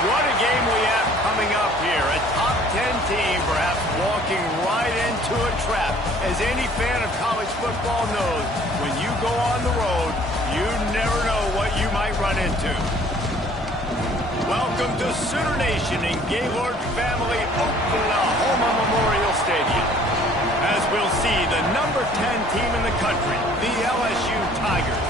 What a game we have coming up here. A top 10 team perhaps walking right into a trap. As any fan of college football knows, when you go on the road, you never know what you might run into. Welcome to Sooner Nation in Gaylord Family Oklahoma Memorial Stadium. As we'll see the number 10 team in the country, the LSU Tigers,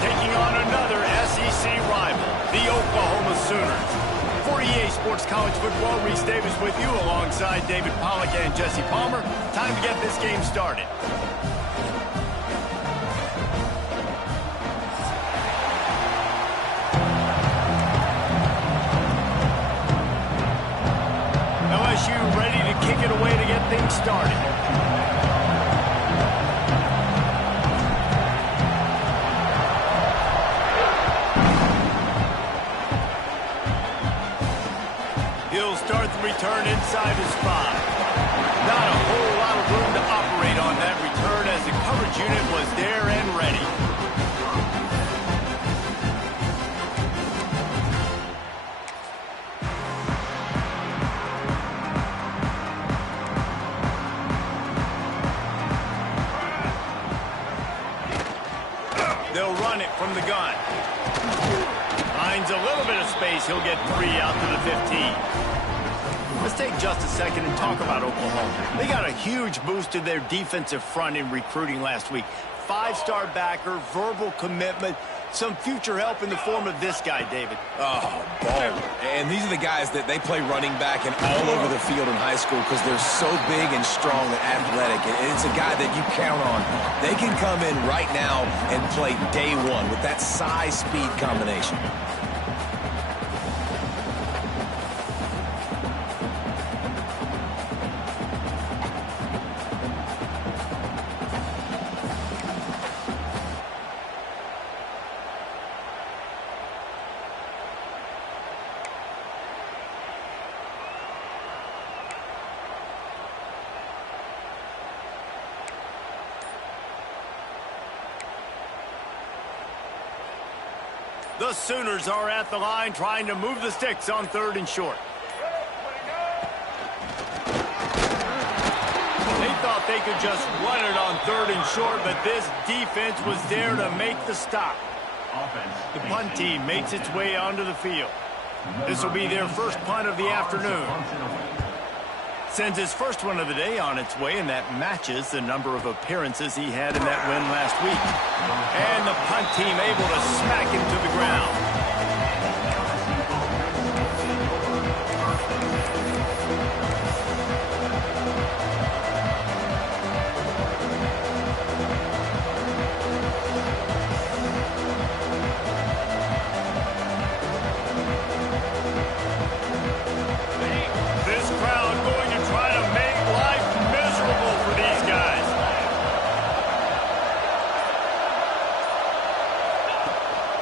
taking on another SEC rival, the Oklahoma Sooners. For EA Sports College Football, Reese Davis with you alongside David Pollack and Jesse Palmer. Time to get this game started. LSU ready to kick it away to get things started. He'll start the return inside his 5. Not a whole lot of room to operate on that return as the coverage unit was there and ready. They'll run it from the gun. Finds a little bit of space. He'll get 3 out to the 15. Let's take just a second and talk about Oklahoma. They got a huge boost to their defensive front in recruiting last week. 5-star backer, verbal commitment, some future help in the form of this guy, David. Oh, ball. And these are the guys that they play running back and all over the field in high school because they're so big and strong and athletic. And it's a guy that you count on. They can come in right now and play day one with that size-speed combination. The Sooners are at the line trying to move the sticks on 3rd and short. They thought they could just run it on 3rd and short, but this defense was there to make the stop. The punt team makes its way onto the field. This will be their first punt of the afternoon. Sends his first one of the day on its way, and that matches the number of appearances he had in that win last week. And the punt team able to smack him to the ground.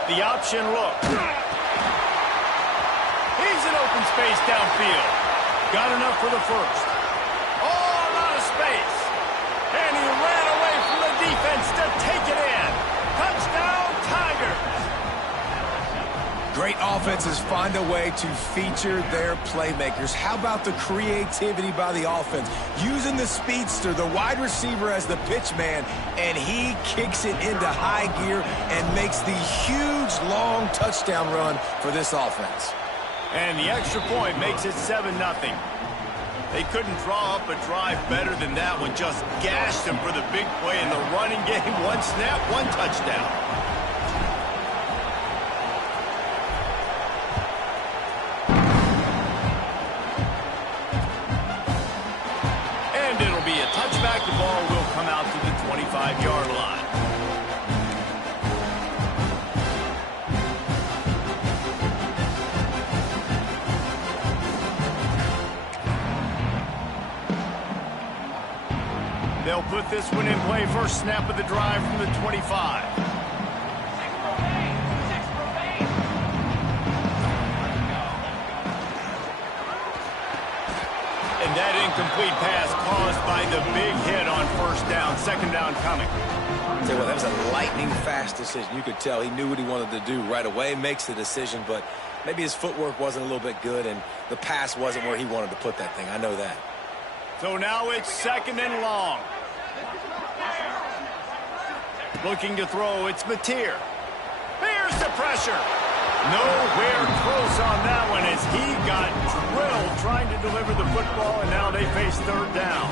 The option look. He's in open space downfield. Got enough for the first. Oh, a lot of space. And he ran away from the defense to take it in. Touchdown, Tigers. Great offenses find a way to feature their playmakers. How about the creativity by the offense? Using the speedster, the wide receiver as the pitch man, and he kicks it into high gear and makes the huge, long touchdown run for this offense. And the extra point makes it 7-0. They couldn't draw up a drive better than that one. Just gashed them for the big play in the running game. 1 snap, 1 touchdown. The ball will come out to the 25-yard line. They'll put this one in play. First snap of the drive from the 25. And that incomplete pass caused by the big hit on 1st down. 2nd down coming. Tell you what, that was a lightning-fast decision. You could tell he knew what he wanted to do right away, makes the decision, but maybe his footwork wasn't a little bit good, and the pass wasn't where he wanted to put that thing. I know that. So now it's 2nd and long. Looking to throw, it's Mateer. Here's the pressure. Nowhere close on that one as he got drilled trying to deliver the football, and now they face 3rd down.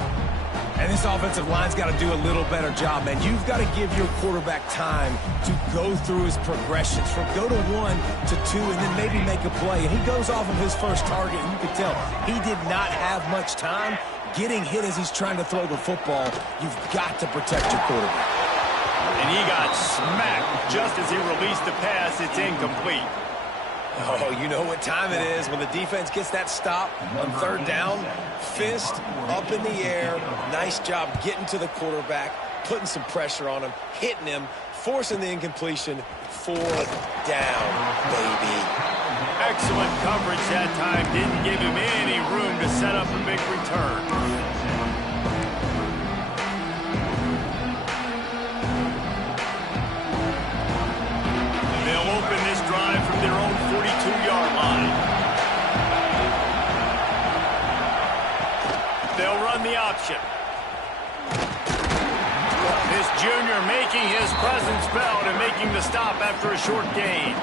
And this offensive line's got to do a little better job, man. You've got to give your quarterback time to go through his progressions from go to 1 to 2 and then maybe make a play. And he goes off of his first target, and you can tell he did not have much time getting hit as he's trying to throw the football. You've got to protect your quarterback. And he got smacked just as he released the pass. It's incomplete. Oh, you know what time it is when the defense gets that stop on 3rd down. Fist up in the air. Nice job getting to the quarterback, putting some pressure on him, hitting him, forcing the incompletion. 4th down, baby. Excellent coverage that time. Didn't give him any room to set up a big return. They'll open this drive from their own 42-yard line. They'll run the option. This junior making his presence felt and making the stop after a short gain.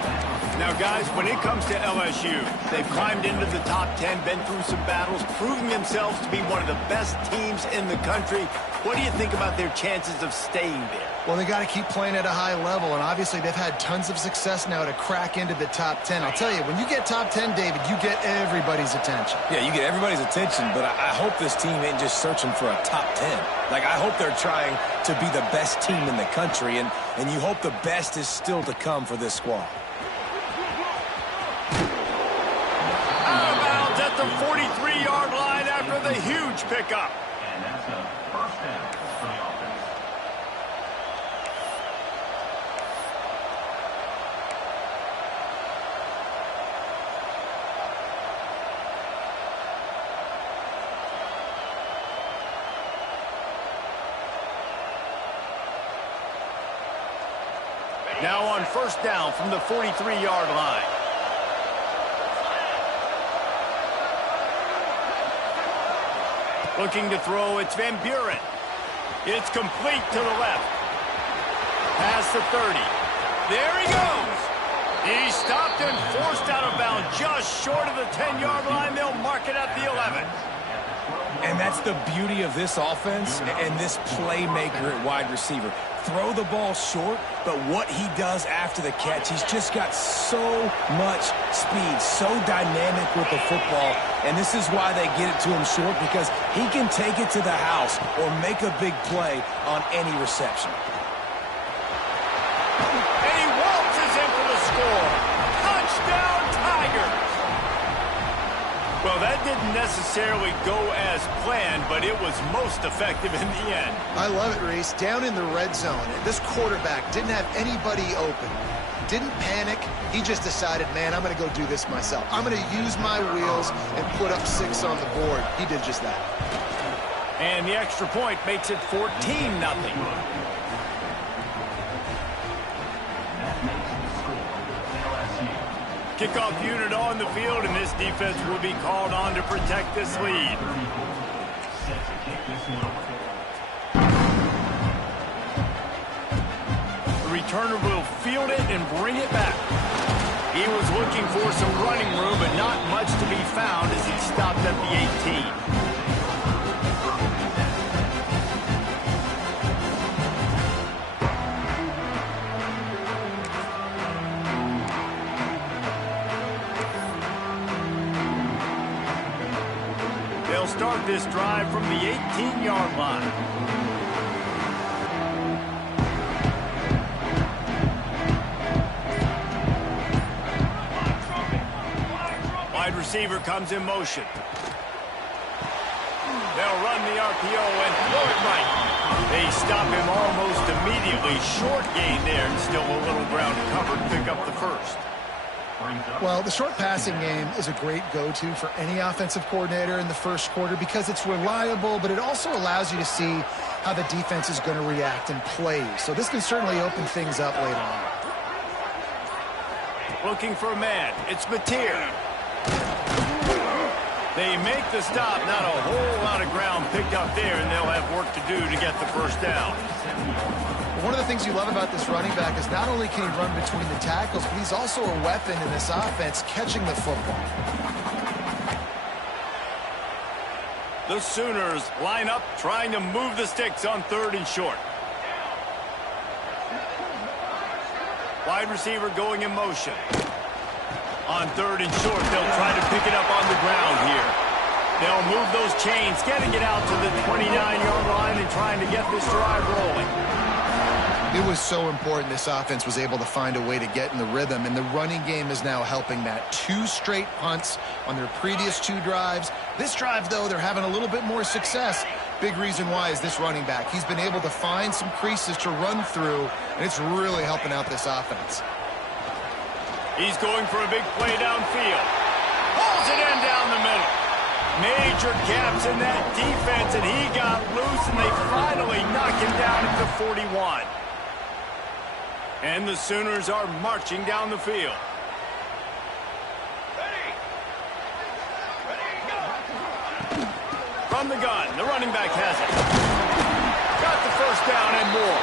Now, guys, when it comes to LSU, they've climbed into the top 10, been through some battles, proving themselves to be one of the best teams in the country. What do you think about their chances of staying there? Well, they got to keep playing at a high level, and obviously they've had tons of success now to crack into the top 10. I'll tell you, when you get top 10, David, you get everybody's attention. Yeah, you get everybody's attention, but I hope this team ain't just searching for a top 10. Like, I hope they're trying to be the best team in the country, and you hope the best is still to come for this squad. Out of bounds at the 43-yard line after the huge pickup. And that's a 1st down for the offense. Now on 1st down from the 43-yard line. Looking to throw, it's Van Buren. It's complete to the left. Past the 30. There he goes. He stopped and forced out of bounds just short of the 10-yard line. They'll mark it at the 11. And that's the beauty of this offense and this playmaker at wide receiver. Throw the ball short, but what he does after the catch, he's just got so much speed, so dynamic with the football, and this is why they get it to him short, because he can take it to the house or make a big play on any reception. And he waltzes in for the score. Touchdown, Tigers! Well, that didn't necessarily go as planned, but it was most effective in the end. I love it, Reese. Down in the red zone, this quarterback didn't have anybody open. Didn't panic. He just decided, man, I'm going to go do this myself. I'm going to use my wheels and put up 6 on the board. He did just that. And the extra point makes it 14-0. Kickoff unit on the field, and this defense will be called on to protect this lead. The returner will field it and bring it back. He was looking for some running room, but not much to be found as he stopped at the 18. They'll start this drive from the 18-yard line. Wide receiver comes in motion. They'll run the RPO and throw it right. They stop him almost immediately. Short gain there, and still a little ground covered. Pick up the first. Well, the short passing game is a great go-to for any offensive coordinator in the first quarter because it's reliable, but it also allows you to see how the defense is going to react and play. So this can certainly open things up later on. Looking for a man. It's Ncaa. They make the stop. Not a whole lot of ground picked up there, and they'll have work to do to get the first down. One of the things you love about this running back is not only can he run between the tackles, but he's also a weapon in this offense catching the football. The Sooners line up trying to move the sticks on 3rd and short. Wide receiver going in motion. On 3rd and short, they'll try to pick it up on the ground here. They'll move those chains, getting it out to the 29-yard line and trying to get this drive rolling. It was so important this offense was able to find a way to get in the rhythm, and the running game is now helping that. 2 straight punts on their previous 2 drives. This drive, though, they're having a little bit more success. Big reason why is this running back. He's been able to find some creases to run through, and it's really helping out this offense. He's going for a big play downfield. Pulls it in down the middle. Major gaps in that defense, and he got loose, and they finally knock him down at the 41. And the Sooners are marching down the field. From the gun, the running back has it. Got the first down and more.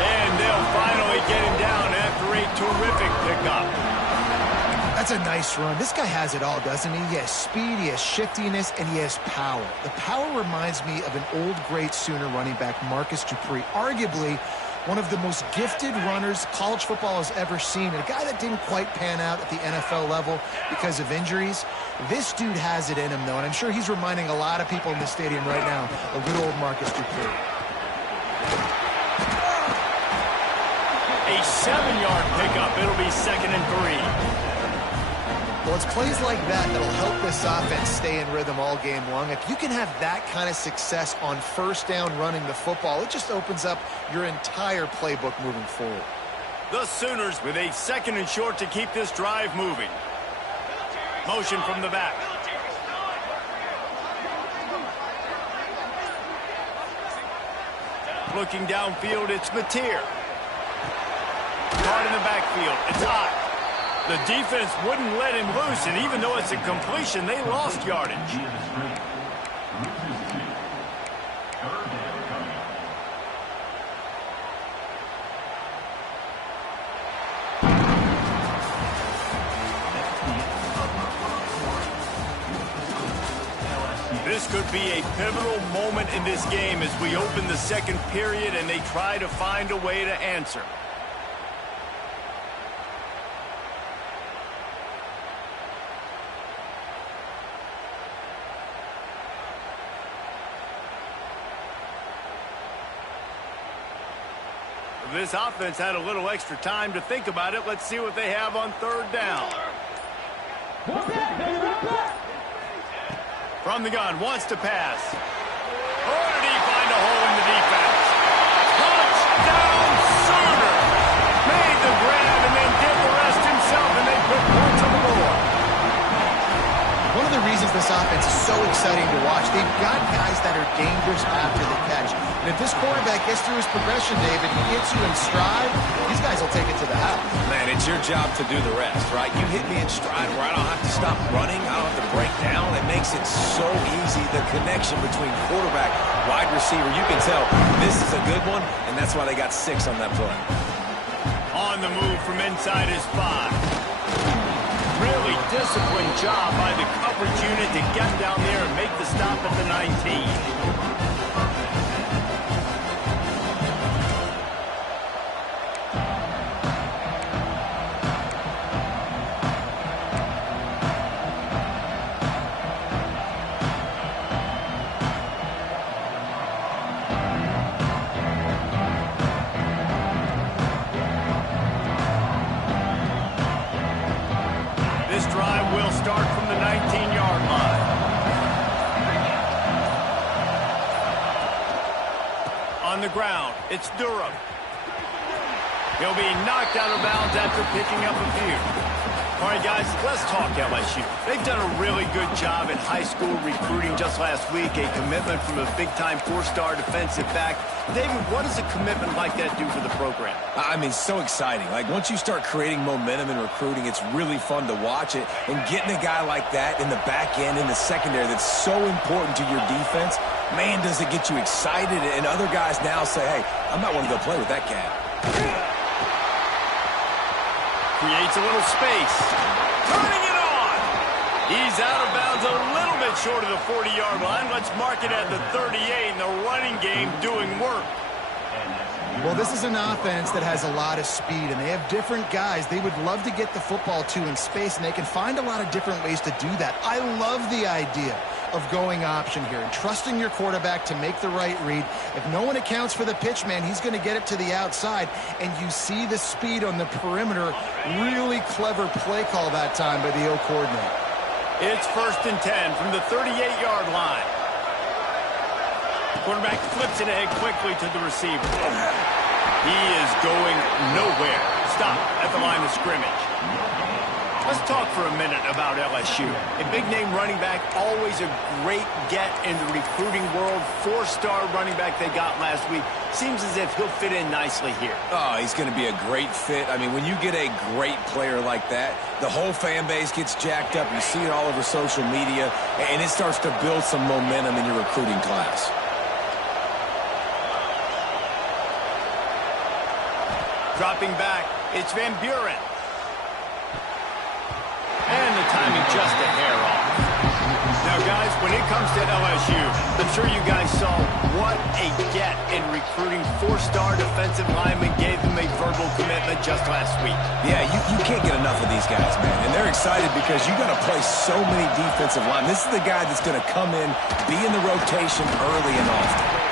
And they'll finally get him down after a terrific pickup. That's a nice run. This guy has it all, doesn't he? He has speed, he has shiftiness, and he has power. The power reminds me of an old great Sooner running back, Marcus Dupree. Arguably one of the most gifted runners college football has ever seen. And a guy that didn't quite pan out at the NFL level because of injuries. This dude has it in him, though, and I'm sure he's reminding a lot of people in the stadium right now of good old Marcus Dupree. A 7-yard pickup. It'll be 2nd and 3. Well, it's plays like that that'll help this offense stay in rhythm all game long. If you can have that kind of success on 1st down running the football, it just opens up your entire playbook moving forward. The Sooners with a 2nd and short to keep this drive moving. Motion from the back. Looking downfield, it's Ncaa. Caught in the backfield. It's hot. The defense wouldn't let him loose, and even though it's a completion, they lost yardage. This could be a pivotal moment in this game as we open the 2nd period and they try to find a way to answer. This offense had a little extra time to think about it. Let's see what they have on 3rd down. From the gun, wants to pass. Oh, did he find a hole in the defense? Touchdown, Sooner! Made the grab and then did the rest himself, and they put points on the board. One of the reasons this offense is so exciting to watch, they've got guys that are dangerous after the catch. And if this quarterback gets through his progression, David, he gets you in stride, these guys will take it to the house. Man, it's your job to do the rest, right? You hit me in stride where I don't have to stop running. I don't have to break down. It makes it so easy, the connection between quarterback, wide receiver. You can tell this is a good one, and that's why they got 6 on that play. On the move from inside his 5. Really disciplined job by the coverage unit to get down there and make the stop at the 19. This drive will start from the 19-yard line. On the ground, it's Durham. He'll be knocked out of bounds after picking up a few. All right, guys, let's talk LSU. They've done a really good job in high school recruiting just last week, a commitment from a big-time four-star defensive back. David, what does a commitment like that do for the program? I mean, so exciting. Like, once you start creating momentum in recruiting, it's really fun to watch it. And getting a guy like that in the back end, in the secondary, that's so important to your defense, man, does it get you excited. And other guys now say, hey, I might want to go play with that cat. Creates a little space. Turning it on. He's out of bounds a little bit short of the 40-yard line. Let's mark it at the 38, and the running game doing work. Well, this is an offense that has a lot of speed, and they have different guys they would love to get the football to in space, and they can find a lot of different ways to do that. I love the idea of going option here and trusting your quarterback to make the right read. If no one accounts for the pitch, man, he's going to get it to the outside, and you see the speed on the perimeter. Really clever play call that time by the O coordinator. It's 1st and 10 from the 38-yard line. Quarterback flips it ahead quickly to the receiver. He is going nowhere. Stop at the line of scrimmage. Let's talk for a minute about LSU. A big-name running back, always a great get in the recruiting world. 4-star running back they got last week. Seems as if he'll fit in nicely here. Oh, he's going to be a great fit. I mean, when you get a great player like that, the whole fan base gets jacked up. You see it all over social media, and it starts to build some momentum in your recruiting class. Dropping back, it's Van Buren. And the timing just a hair off. Now, guys, when it comes to LSU, I'm sure you guys saw what a get in recruiting. 4-star defensive linemen gave them a verbal commitment just last week. Yeah, you can't get enough of these guys, man. And they're excited because you got to play so many defensive linemen. This is the guy that's going to come in, be in the rotation early and often.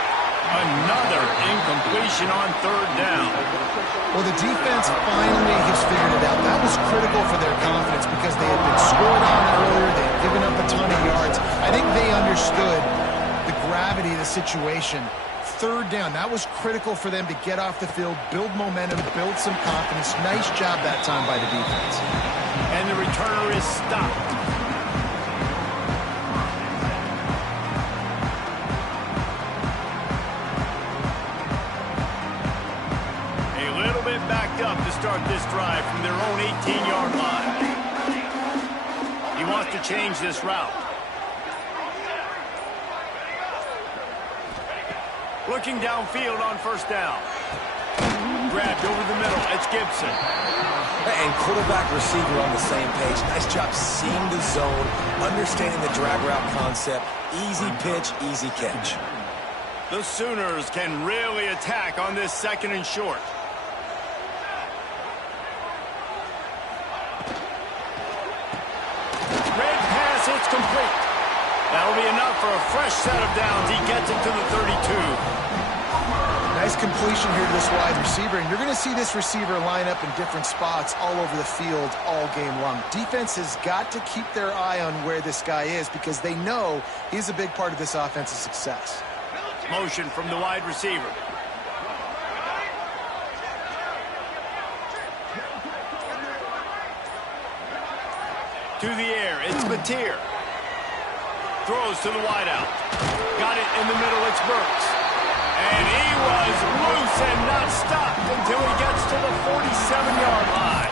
Another incompletion on 3rd down. Well, the defense finally has figured it out. That was critical for their confidence because they had been scored on earlier. They had given up a ton of yards. I think they understood the gravity of the situation. 3rd down, that was critical for them to get off the field, build momentum, build some confidence. Nice job that time by the defense. And the returner is stopped. Backed up to start this drive from their own 18-yard line. He wants to change this route. Looking downfield on 1st down. Grabbed over the middle. It's Gibson. And quarterback receiver on the same page. Nice job seeing the zone, understanding the drag route concept. Easy pitch, easy catch. The Sooners can really attack on this 2nd and short. It's complete. That'll be enough for a fresh set of downs. He gets it to the 32. Nice completion here to this wide receiver, and you're going to see this receiver line up in different spots all over the field all game long. Defense has got to keep their eye on where this guy is because they know he's a big part of this offense's success. Motion from the wide receiver. To the air, it's Mateer. Throws to the wideout. Got it in the middle, it's Burks. And he was loose and not stopped until he gets to the 47-yard line.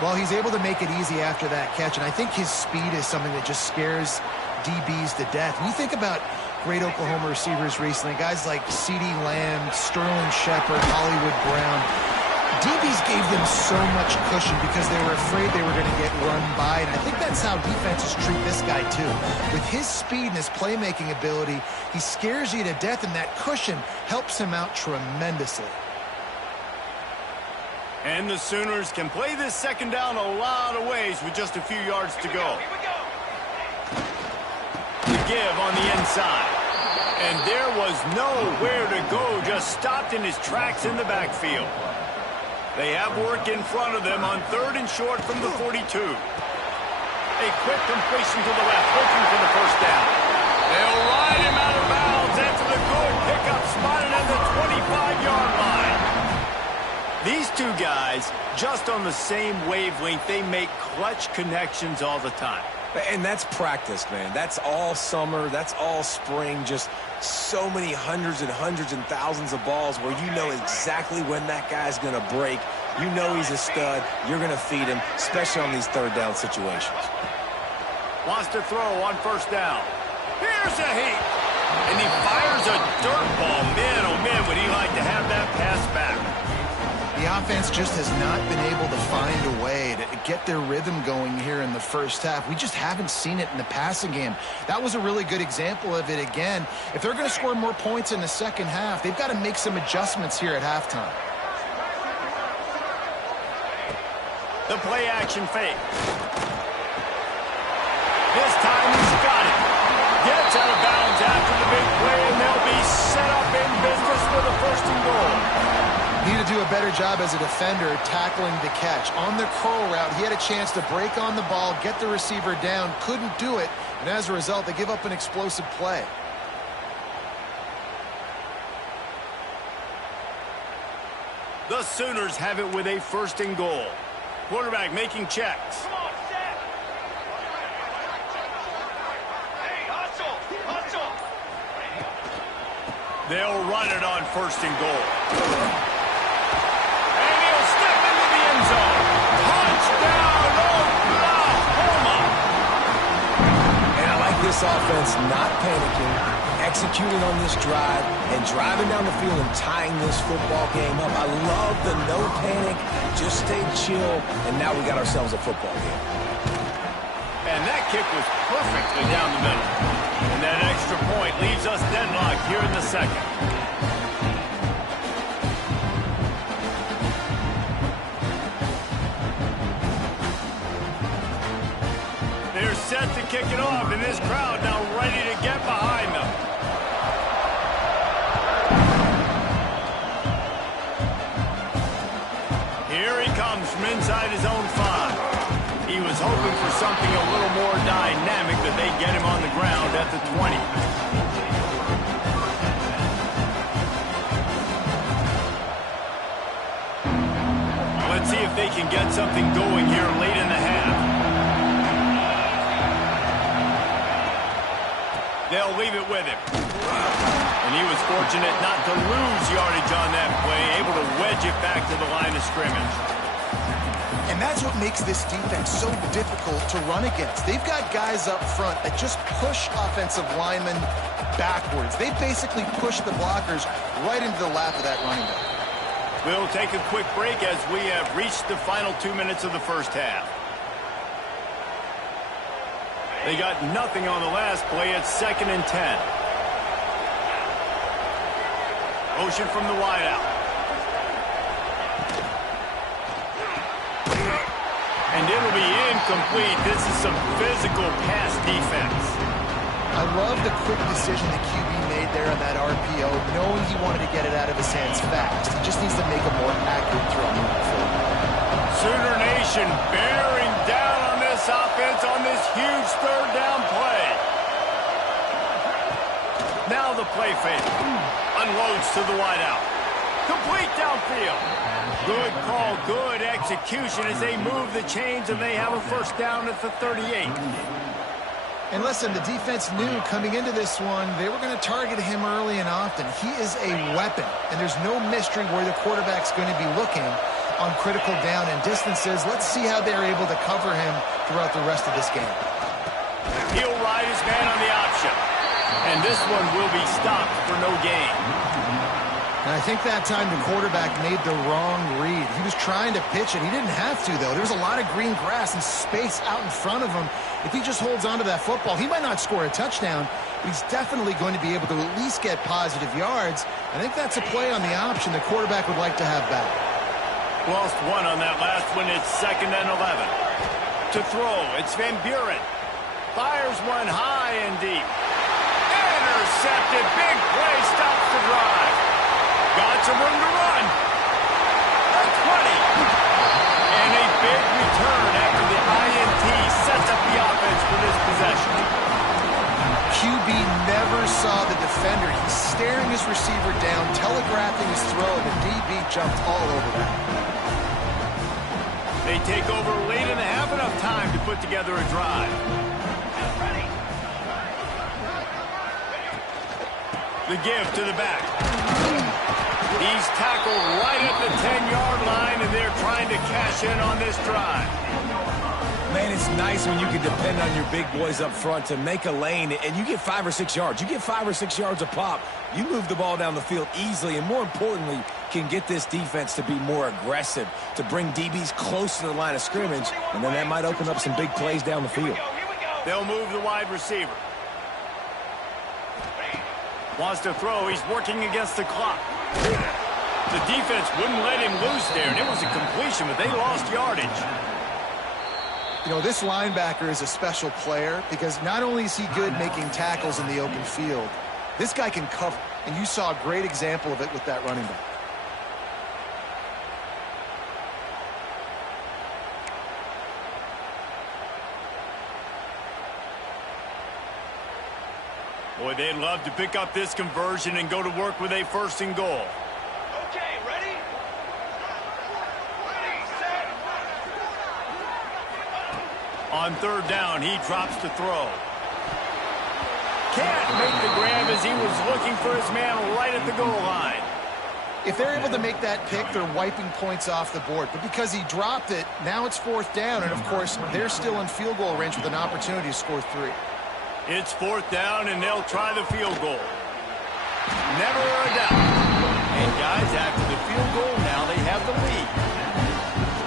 Well, he's able to make it easy after that catch, and I think his speed is something that just scares DBs to death. When you think about great Oklahoma receivers recently, guys like CeeDee Lamb, Sterling Shepard, Hollywood Brown, DBs gave them so much cushion because they were afraid they were going to get run by, and I think that's how defenses treat this guy too. With his speed and his playmaking ability, he scares you to death, and that cushion helps him out tremendously. And the Sooners can play this 2nd down a lot of ways with just a few yards to go. The give on the inside. And there was nowhere to go, just stopped in his tracks in the backfield. They have work in front of them on 3rd and short from the 42. A quick completion to the left, looking for the 1st down. They'll ride him out of bounds after the good pickup spotted at the 25-yard line. These two guys, just on the same wavelength, they make clutch connections all the time. And that's practice, man. That's all summer. That's all spring. Just so many hundreds and thousands of balls where you know exactly when that guy's going to break. You know he's a stud. You're going to feed him, especially on these third down situations. Wants to throw on first down. Here's a heat. And he fires a dirt ball. Man, oh man, would he like to have that pass back. The offense just has not been able to find a way to get their rhythm going here in the first half. We just haven't seen it in the passing game. That was a really good example of it again. If they're going to score more points in the second half, they've got to make some adjustments here at halftime. The play action fake. This time he's got it. Gets out of bounds after the big play, and they'll be set up in business for the first and goal. Need to do a better job as a defender tackling the catch. On the curl route, he had a chance to break on the ball, get the receiver down, couldn't do it, and as a result, they give up an explosive play. The Sooners have it with a first and goal. Quarterback making checks. They'll run it on first and goal. And he'll step into the end zone. Touchdown, Oklahoma! And I like this offense not panicking, executing on this drive, and driving down the field and tying this football game up. I love the no panic, just stay chill, and now we got ourselves a football game. And that kick was perfectly down the middle. And that extra point leaves us deadlocked here in the second. They're set to kick it off, and this crowd now ready to get behind them. Here he comes from inside his own 5. He was hoping for something a little more dynamic, that they get him on the ground at the 20. Let's see if they can get something going here late in the half. They'll leave it with him. And he was fortunate not to lose yardage on that play, able to wedge it back to the line of scrimmage. And that's what makes this defense so difficult to run against. They've got guys up front that just push offensive linemen backwards. They basically push the blockers right into the lap of that running back. We'll take a quick break as we have reached the final 2 minutes of the first half. They got nothing on the last play. It's 2nd and 10. Motion from the wideout. And it'll be incomplete. This is some physical pass defense. I love the quick decision the QB made there on that RPO, knowing he wanted to get it out of his hands fast. He just needs to make a more accurate throw moving forward. Sooner Nation bearing down on this offense on this huge third down play. Now the play fake. Unloads to the wideout. Complete downfield. Good call, good execution as they move the chains, and they have a first down at the 38. And listen, the defense knew coming into this one, they were going to target him early and often. He is a weapon, and there's no mystery where the quarterback's going to be looking on critical down and distances. Let's see how they're able to cover him throughout the rest of this game. He'll ride his man on the option. And this one will be stopped for no gain. And I think that time the quarterback made the wrong read. He was trying to pitch it. He didn't have to, though. There was a lot of green grass and space out in front of him. If he just holds on to that football, he might not score a touchdown, but he's definitely going to be able to at least get positive yards. I think that's a play on the option the quarterback would like to have back. Lost one on that last one. It's 2nd and 11. To throw, it's Van Buren. Fires one high and deep. Intercepted. Big play. Stops the drive. Got some room to run. A 20. And a big return after the INT sets up the offense for this possession. QB never saw the defender. He's staring his receiver down, telegraphing his throw, and the DB jumped all over that. They take over late in the half, enough time to put together a drive. The give to the back. He's tackled right at the 10-yard line, and they're trying to cash in on this drive. Man, it's nice when you can depend on your big boys up front to make a lane, and you get 5 or 6 yards. You get 5 or 6 yards a pop. You move the ball down the field easily, and more importantly, can get this defense to be more aggressive, to bring DBs close to the line of scrimmage, and then that might open up some big plays down the field. They'll move the wide receiver. Wants to throw. He's working against the clock. The defense wouldn't let him loose there, and it was a completion, but they lost yardage. You know, this linebacker is a special player because not only is he good making tackles in the open field, this guy can cover, and you saw a great example of it with that running back. Boy, they'd love to pick up this conversion and go to work with a 1st and goal. Okay, ready? Ready, set. On 3rd down, he drops to throw. Can't make the grab as he was looking for his man right at the goal line. If they're able to make that pick, they're wiping points off the board. But because he dropped it, now it's 4th down, and of course, they're still in field goal range with an opportunity to score 3. It's 4th down, and they'll try the field goal. Never a doubt. And guys, after the field goal, now they have the lead.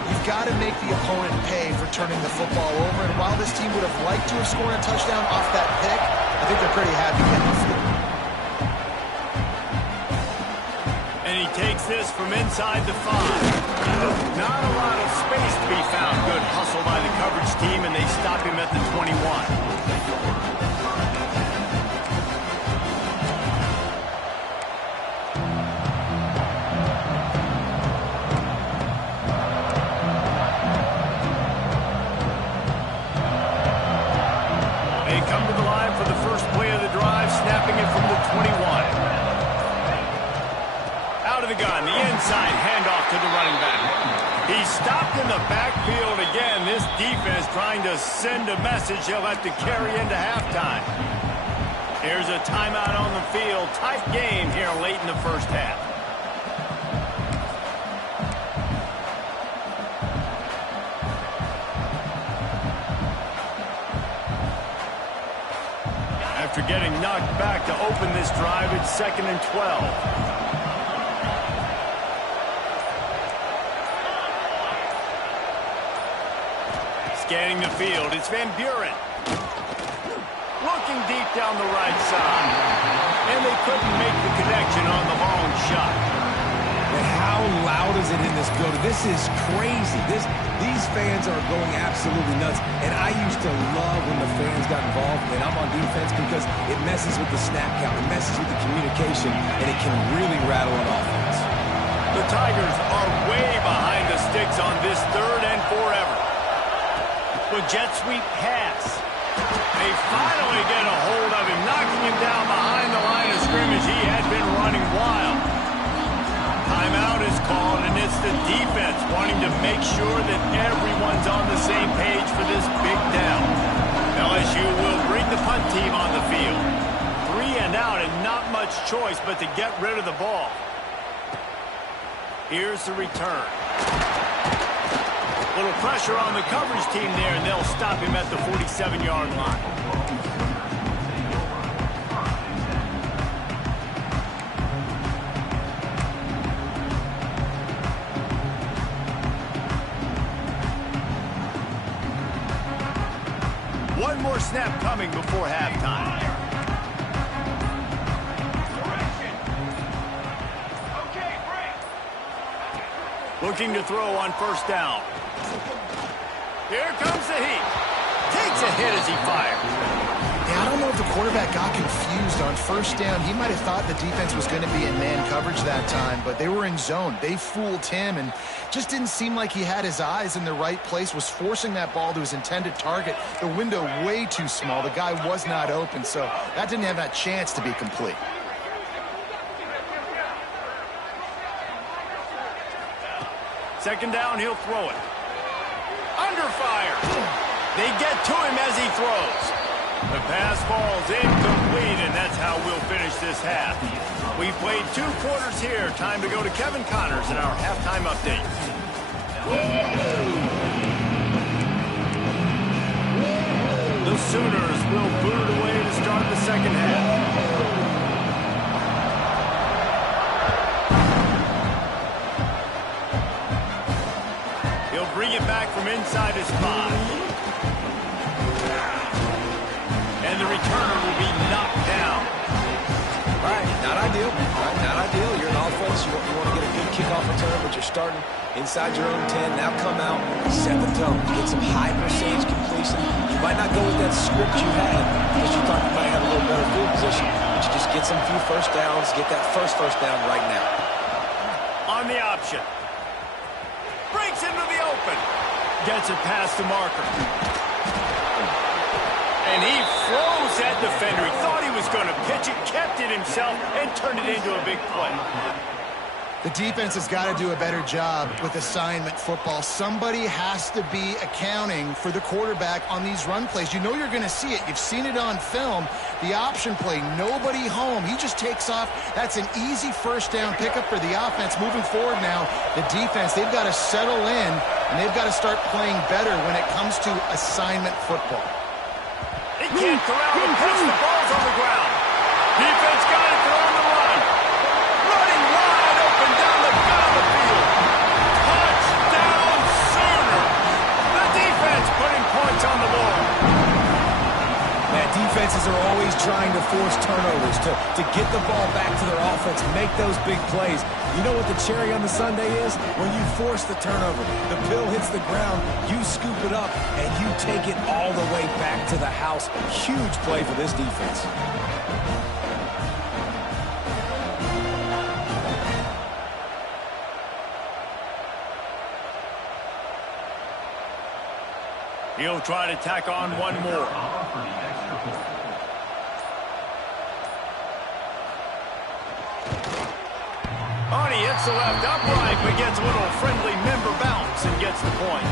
You've got to make the opponent pay for turning the football over. And while this team would have liked to have scored a touchdown off that pick, I think they're pretty happy getting the field. And he takes this from inside the 5. Not a lot of space to be found. Good hustle by the coverage team, and they stop him at the 21. Inside handoff to the running back. He's stopped in the backfield again. This defense trying to send a message he'll have to carry into halftime. Here's a timeout on the field. Tight game here late in the 1st half. After getting knocked back to open this drive, it's 2nd and 12. Scanning the field, it's Van Buren. Looking deep down the right side. And they couldn't make the connection on the long shot. And how loud is it in this building? This is crazy. These fans are going absolutely nuts. And I used to love when the fans got involved, and I'm on defense, because it messes with the snap count, it messes with the communication, and it can really rattle an offense. The Tigers are way behind the sticks on this 3rd and forever. The jet sweep pass. They finally get a hold of him, knocking him down behind the line of scrimmage. He had been running wild. Timeout is called, and it's the defense wanting to make sure that everyone's on the same page for this big down. LSU will bring the punt team on the field. 3 and out, and not much choice but to get rid of the ball. Here's the return. Little pressure on the coverage team there, and they'll stop him at the 47-yard line. One more snap coming before halftime. Looking to throw on 1st down. Here comes the heat. Takes a hit as he fires. Yeah, I don't know if the quarterback got confused on 1st down. He might have thought the defense was going to be in man coverage that time, but they were in zone. They fooled him, and just didn't seem like he had his eyes in the right place, was forcing that ball to his intended target. The window way too small. The guy was not open, so that didn't have that chance to be complete. Second down, he'll throw it. Under fire. They get to him as he throws. The pass falls incomplete, and that's how we'll finish this half. We've played 2 quarters here. Time to go to Kevin Connors in our halftime update. The Sooners will boot it away to start the second half. He'll bring it back from inside his 5. And the returner will be knocked down. Right, not ideal. Right, not ideal. You're an offense. You want to get a good kickoff return, but you're starting inside your own 10. Now come out, set the tone, get some high percentage completion. You might not go with that script you had because you thought you might have a little better field position, but you just get some few first downs, get that first down right now. On the option. Breaks into the open. Gets it past the marker. And he froze that defender. He thought he was going to pitch it, kept it himself, and turned it into a big play. The defense has got to do a better job with assignment football. Somebody has to be accounting for the quarterback on these run plays. You know you're going to see it. You've seen it on film. The option play, nobody home. He just takes off. That's an easy first down pickup for the offense. Moving forward now, the defense, they've got to settle in, and they've got to start playing better when it comes to assignment football. They can't corral him. Puts the balls on the ground. Defense got it. They're on the run. Running wide open down the middle of the field. Touchdown, Sooner. The defense putting points on the board. Man, defenses are always trying to force turnovers to get the ball back to their offense, make those big plays. You know what the cherry on the sundae is? When you force the turnover, the pill hits the ground, you scoop it up, and you take it all the way back to the house. Huge play for this defense. He'll try to tack on one more. Oh, he hits the left upright, but gets a little friendly member bounce and gets the point.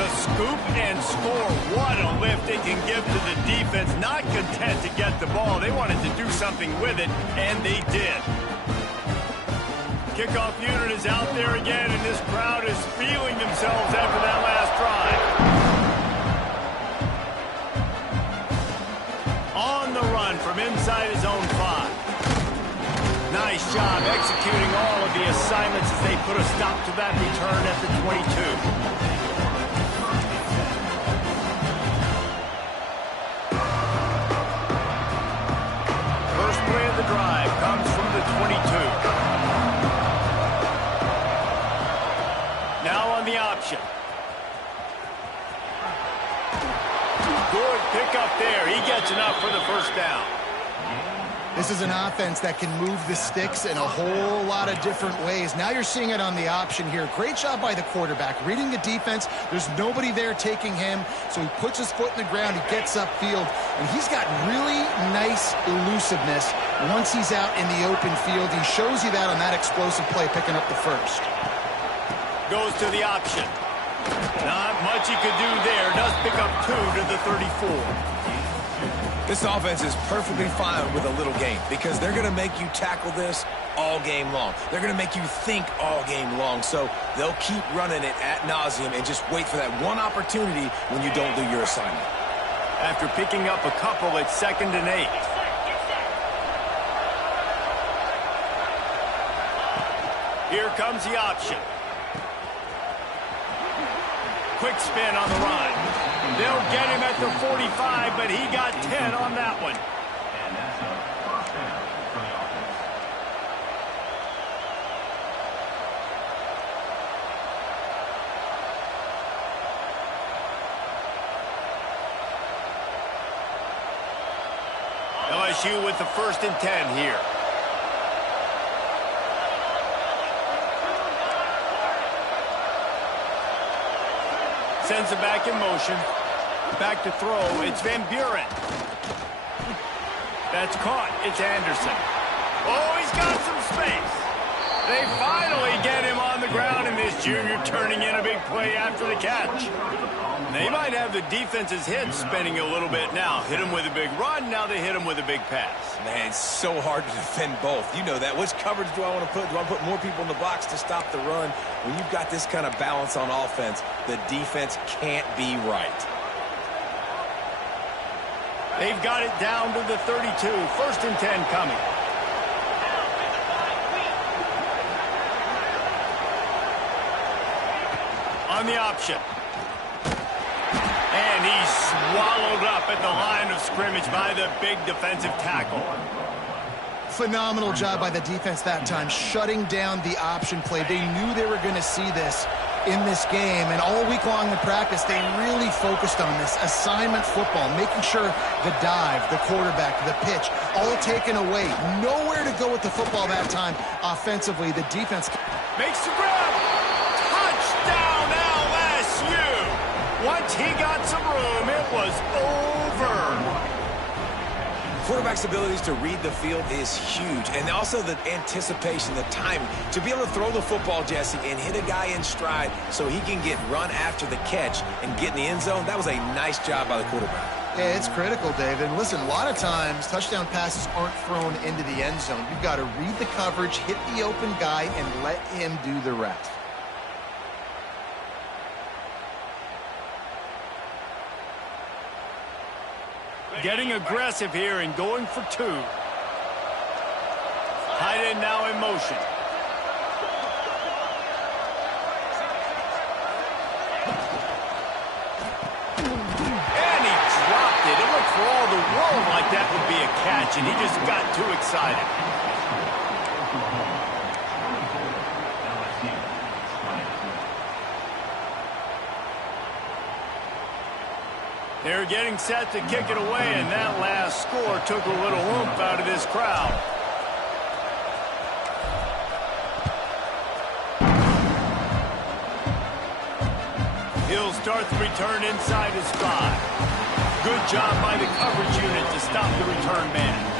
The scoop and score. What a lift it can give to the defense. Not content to get the ball. They wanted to do something with it, and they did. Kickoff unit is out there again, and this crowd is feeling themselves after that last drive. On the run from inside his own 5. Nice job executing all of the assignments as they put a stop to that return at the 22. First play of the drive comes from the 22. Now on the option. Good pickup there. He gets enough for the first down. This is an offense that can move the sticks in a whole lot of different ways. Now you're seeing it on the option here. Great job by the quarterback. Reading the defense, there's nobody there taking him, so he puts his foot in the ground, he gets upfield, and he's got really nice elusiveness once he's out in the open field. He shows you that on that explosive play, picking up the first. Goes to the option. Not much he could do there. Does pick up 2 to the 34. This offense is perfectly fine with a little game because they're going to make you tackle this all game long. They're going to make you think all game long. So they'll keep running it ad nauseum and just wait for that one opportunity when you don't do your assignment. After picking up a couple, it's 2nd and 8. Here comes the option. Quick spin on the run. They'll get him at the 45, but he got 10 on that one. And that's a first down for the offense. LSU with the 1st and 10 here. Sends it back in motion. Back to throw. It's Van Buren. That's caught. It's Anderson. Oh, he's got some space. They finally get him on the ground, and this junior turning in a big play after the catch. They might have the defense's head spinning a little bit now. Hit him with a big run, now they hit him with a big pass. Man, it's so hard to defend both. You know that. Which coverage do I want to put? Do I put more people in the box to stop the run? When you've got this kind of balance on offense, the defense can't be right. They've got it down to the 32. 1st and 10 coming. On the option. And he's swallowed up at the line of scrimmage by the big defensive tackle. Phenomenal job by the defense that time, shutting down the option play. They knew they were going to see this in this game, and all week long in practice, they really focused on this assignment football, making sure the dive, the quarterback, the pitch, all taken away. Nowhere to go with the football that time offensively. The defense makes the grab. Touchdown LSU. Once he got some room, it was over. Quarterback's abilities to read the field is huge, and also the anticipation, the timing. To be able to throw the football, Jesse, and hit a guy in stride so he can get run after the catch and get in the end zone, that was a nice job by the quarterback. Yeah, it's critical, David. And listen, a lot of times touchdown passes aren't thrown into the end zone. You've got to read the coverage, hit the open guy, and let him do the rest. Getting aggressive here and going for 2. Tight end now in motion. And he dropped it. It looked for all the world like that would be a catch, and he just got too excited. They're getting set to kick it away, and that last score took a little oomph out of this crowd. He'll start the return inside his 5. Good job by the coverage unit to stop the return man.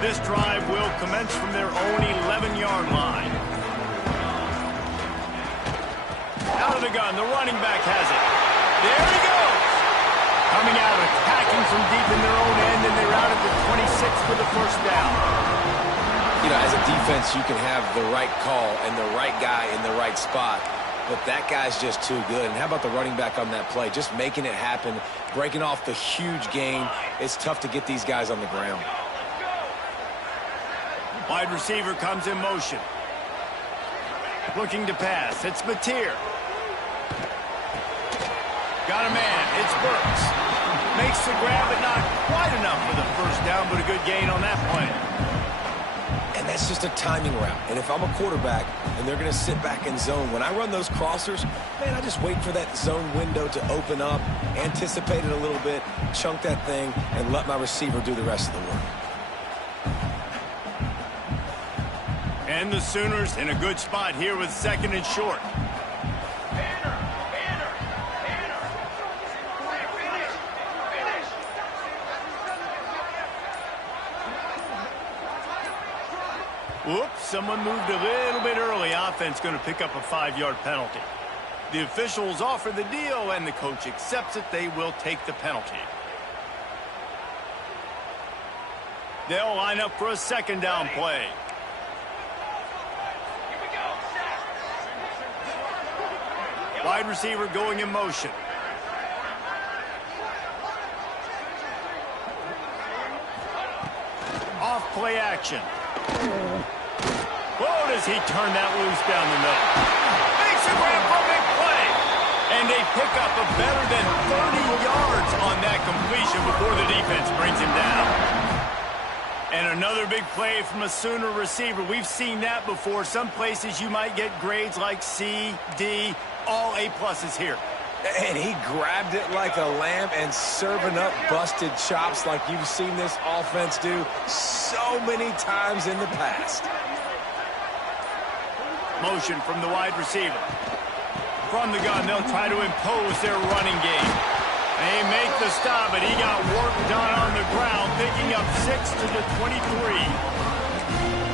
This drive will commence from their own 11-yard line. Out of the gun, the running back has it. There he goes. Coming out, attacking from deep in their own end, and they're out at the 26 for the 1st down. You know, as a defense, you can have the right call and the right guy in the right spot, but that guy's just too good. And how about the running back on that play? Just making it happen, breaking off the huge gain. It's tough to get these guys on the ground. Wide receiver comes in motion. Looking to pass. It's Mateer. Got a man. It's Burks. Makes the grab, but not quite enough for the 1st down, but a good gain on that play. And that's just a timing route. And if I'm a quarterback and they're going to sit back in zone, when I run those crossers, man, I just wait for that zone window to open up, anticipate it a little bit, chunk that thing, and let my receiver do the rest of the work. And the Sooners in a good spot here with 2nd and short. Whoops, someone moved a little bit early. Offense going to pick up a 5-yard penalty. The officials offer the deal, and the coach accepts it. They will take the penalty. They'll line up for a 2nd down play. Wide receiver going in motion. Off play action. Whoa, does he turn that loose down the middle? Makes a grab for a big play. And they pick up a better than 30 yards on that completion before the defense brings him down. And another big play from a Sooner receiver. We've seen that before. Some places you might get grades like C, D, all A-pluses here. And he grabbed it like a lamb and serving up busted chops like you've seen this offense do so many times in the past. Motion from the wide receiver. From the gun, they'll try to impose their running game. They make the stop, but he got work done on the ground, picking up 6 to the 23.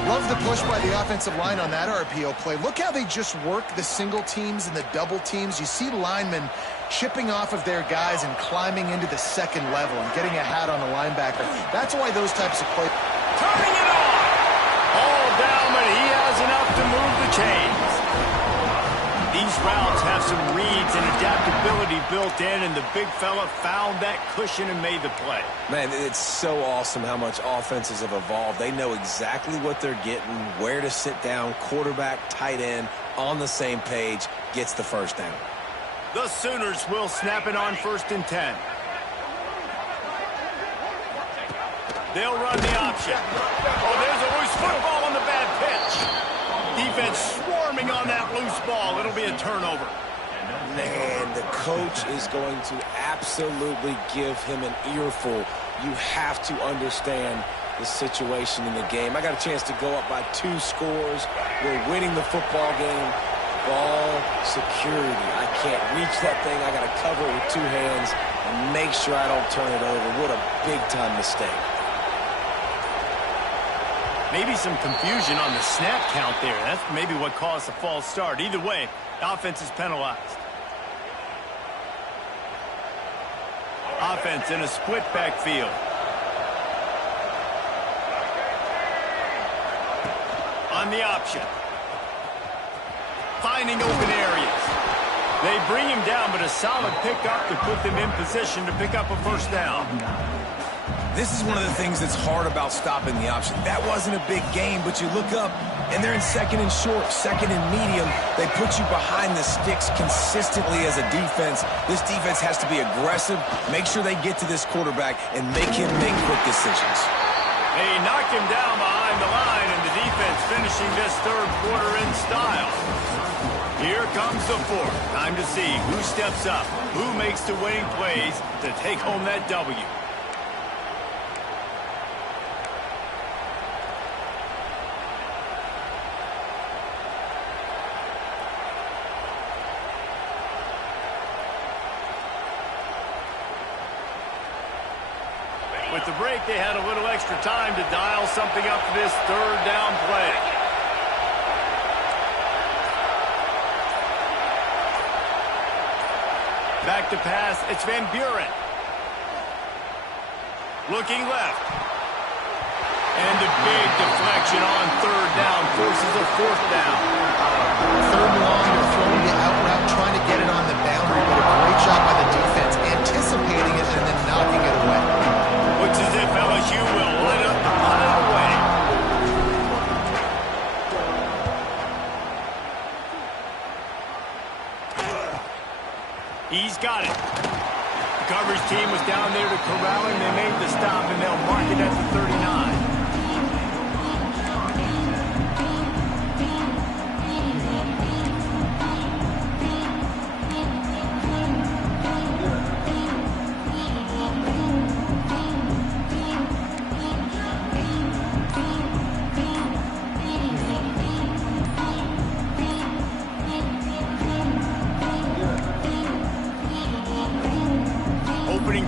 Love the push by the offensive line on that RPO play. Look how they just work the single teams and the double teams. You see linemen chipping off of their guys and climbing into the second level and getting a hat on the linebacker. That's why those types of plays. Turning it on! All down, but he has enough to move the chains. These routes have some reads and adaptability built in, and the big fella found that cushion and made the play. Man, it's so awesome how much offenses have evolved. They know exactly what they're getting, where to sit down, quarterback, tight end, on the same page, gets the first down. The Sooners will snap it on 1st and 10. They'll run the option. Oh, there's always football on the bad pitch. Defense swarming on that loose ball. It'll be a turnover. Man, the coach is going to absolutely give him an earful. You have to understand the situation in the game. I got a chance to go up by 2 scores. We're winning the football game. Ball security. I can't reach that thing. I got to cover it with 2 hands and make sure I don't turn it over. What a big-time mistake. Maybe some confusion on the snap count there. That's maybe what caused the false start. Either way, the offense is penalized. Offense in a split backfield. On the option. Finding open areas. They bring him down, but a solid pickup to put them in position to pick up a first down. This is one of the things that's hard about stopping the option. That wasn't a big game, but you look up, and they're in 2nd and short, 2nd and medium. They put you behind the sticks consistently as a defense. This defense has to be aggressive, make sure they get to this quarterback, and make him make quick decisions. They knock him down behind the line, and the defense finishing this 3rd quarter in style. Here comes the 4th. Time to see who steps up, who makes the winning plays to take home that W. With the break, they had a little extra time to dial something up for this 3rd down play. Back to pass, it's Van Buren. Looking left. And the big deflection on 3rd down forces a 4th down. 3rd and long, they're throwing the out route, trying to get it on the boundary, but a great job by the defense, anticipating it and then knocking it away. Looks as if LSU will line up to punt it away. He's got it. The coverage team was down there to corral him. They made the stop, and they'll mark it at the 39.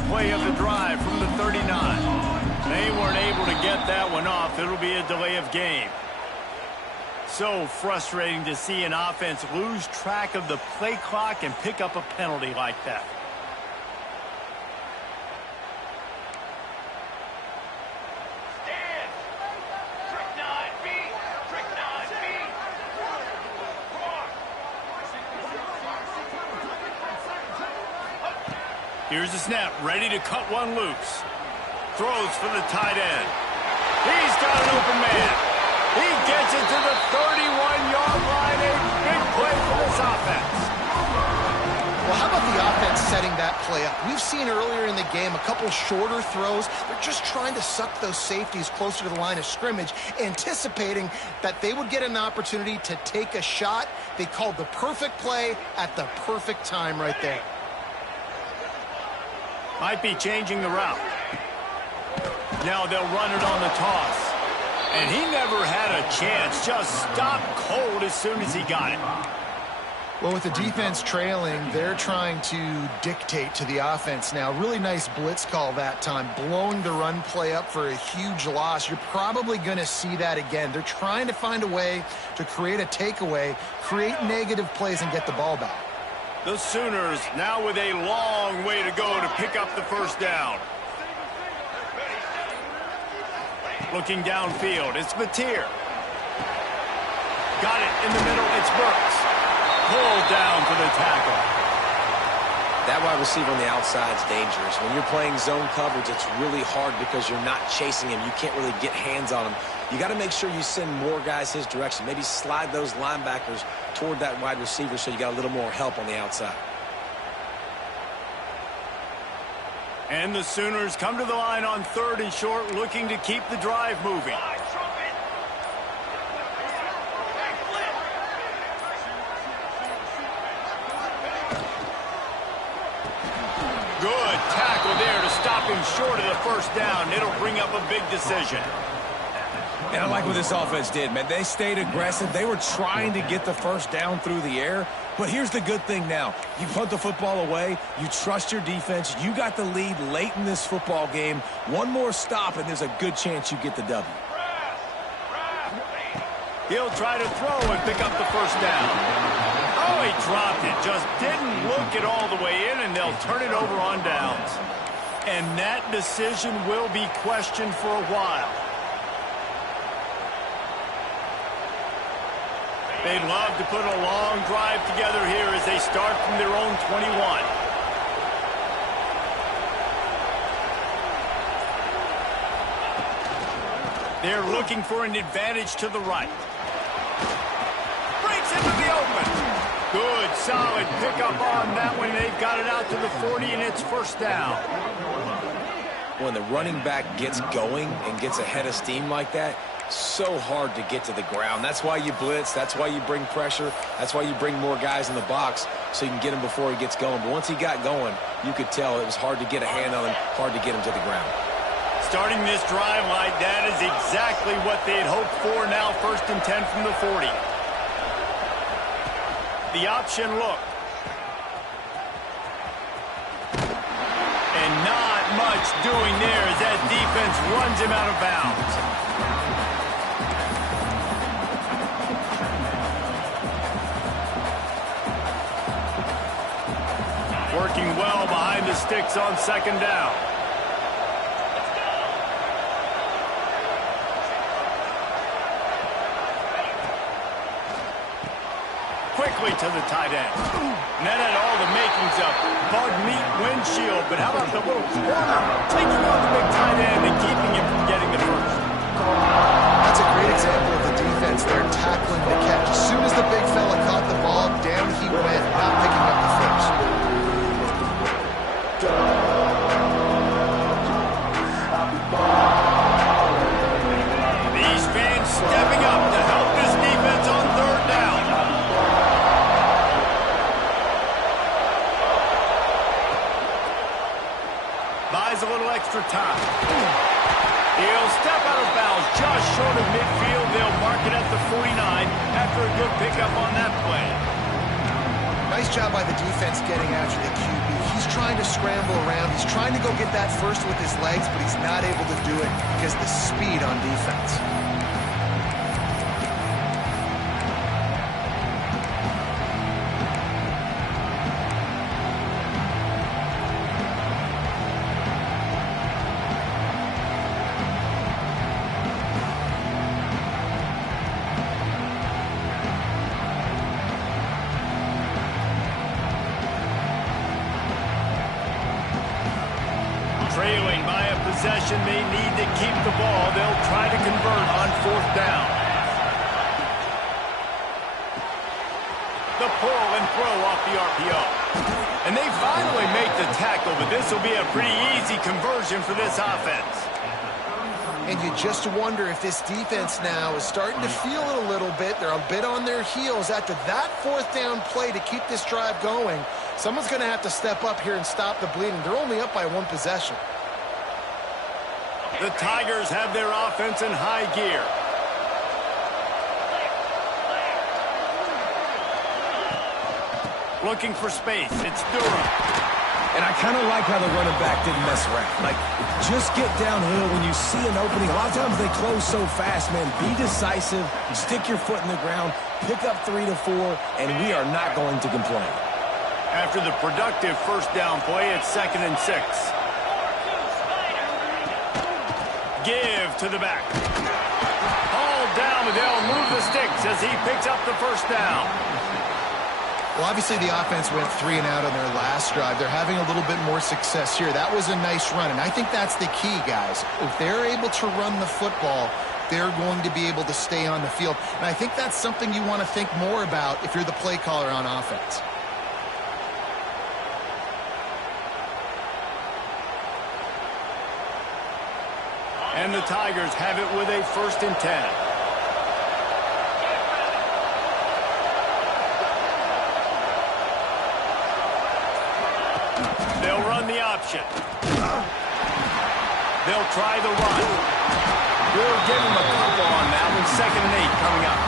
Play of the drive from the 39. They weren't able to get that one off. It'll be a delay of game. So frustrating to see an offense lose track of the play clock and pick up a penalty like that. Stand! Trick 9B! Trick 9B! Here's the snap, ready to cut one loose. Throws for the tight end. He's got an open man. He gets it to the 31-yard line. A big play for this offense. Well, how about the offense setting that play up? We've seen earlier in the game a couple shorter throws. They're just trying to suck those safeties closer to the line of scrimmage, anticipating that they would get an opportunity to take a shot. They called the perfect play at the perfect time right there. Might be changing the route. Now they'll run it on the toss. And he never had a chance. Just stopped cold as soon as he got it. Well, with the defense trailing, they're trying to dictate to the offense now. Really nice blitz call that time, blowing the run play up for a huge loss. You're probably going to see that again. They're trying to find a way to create a takeaway, create negative plays, and get the ball back. The Sooners now with a long way to go to pick up the first down. Looking downfield, it's Mateer. Got it in the middle, it's Burks. Pulled down for the tackle. That wide receiver on the outside is dangerous. When you're playing zone coverage, it's really hard because you're not chasing him. You can't really get hands on him. You got to make sure you send more guys his direction. Maybe slide those linebackers toward that wide receiver so you got a little more help on the outside. And the Sooners come to the line on 3rd and short, looking to keep the drive moving. Good tackle there to stop him short of the first down. It'll bring up a big decision. And I like what this offense did, man. They stayed aggressive. They were trying to get the first down through the air. But here's the good thing now. You punt the football away. You trust your defense. You got the lead late in this football game. One more stop, and there's a good chance you get the W. He'll try to throw and pick up the first down. Oh, he dropped it. Just didn't look it all the way in, and they'll turn it over on downs. And that decision will be questioned for a while. They'd love to put a long drive together here as they start from their own 21. They're looking for an advantage to the right. Breaks into the open. Good, solid pickup on that one. They've got it out to the 40, and it's first down. When the running back gets going and gets ahead of steam like that, so hard to get to the ground. That's why you blitz. That's why you bring pressure. That's why you bring more guys in the box so you can get him before he gets going. But once he got going, you could tell it was hard to get a hand on him, hard to get him to the ground. Starting this drive like that is exactly what they'd hoped for. Now 1st and 10 from the 40. The option look. And not much doing there as that defense runs him out of bounds. Working well behind the sticks on 2nd down. Quickly to the tight end. And that had all the makings of bug meat windshield, but how about the little corner taking on the big tight end and keeping him from getting the first? That's a great example of the defense there tackling the catch. As soon as the big fella caught the ball, down he went, not picking up the first. These fans stepping up to help this defense on 3rd down. Buys a little extra time. He'll step out of bounds just short of midfield. They'll mark it at the 49 after a good pickup on that play. Nice job by the defense getting after the QB. He's trying to scramble around. He's trying to go get that first with his legs, but he's not able to do it because of the speed on defense. Trailing by a possession, they need to keep the ball. They'll try to convert on 4th down. The pull and throw off the RPO. And they finally make the tackle, but this will be a pretty easy conversion for this offense. And you just wonder if this defense now is starting to feel it a little bit. They're a bit on their heels after that 4th down play to keep this drive going. Someone's going to have to step up here and stop the bleeding. They're only up by 1 possession. The Tigers have their offense in high gear. Looking for space. It's Durham. And I kind of like how the running back didn't mess around. Like, just get downhill when you see an opening. A lot of times they close so fast, man. Be decisive, stick your foot in the ground, pick up 3 to 4, and we are not going to complain. After the productive first down play, it's 2nd and 6. Give to the back. Hauled down, but they'll move the sticks as he picks up the first down. Well, obviously the offense went 3 and out on their last drive. They're having a little bit more success here. That was a nice run, and I think that's the key, guys. If they're able to run the football, they're going to be able to stay on the field. And I think that's something you want to think more about if you're the play caller on offense. And the Tigers have it with a 1st and 10. They'll run the option. They'll try the run. We'll give them a couple on that one. 2nd and 8 coming up.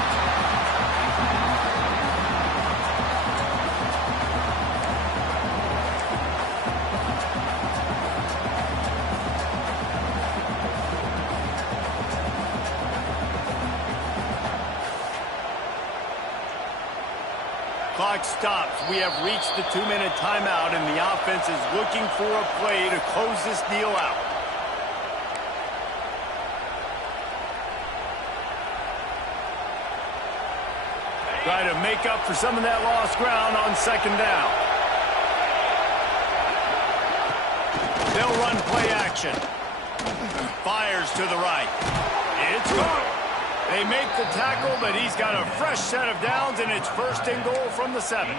Clock stops. We have reached the 2-minute timeout, and the offense is looking for a play to close this deal out. Try to make up for some of that lost ground on 2nd down. They'll run play action. Fires to the right. It's good. They make the tackle, but he's got a fresh set of downs, and it's 1st and goal from the 7.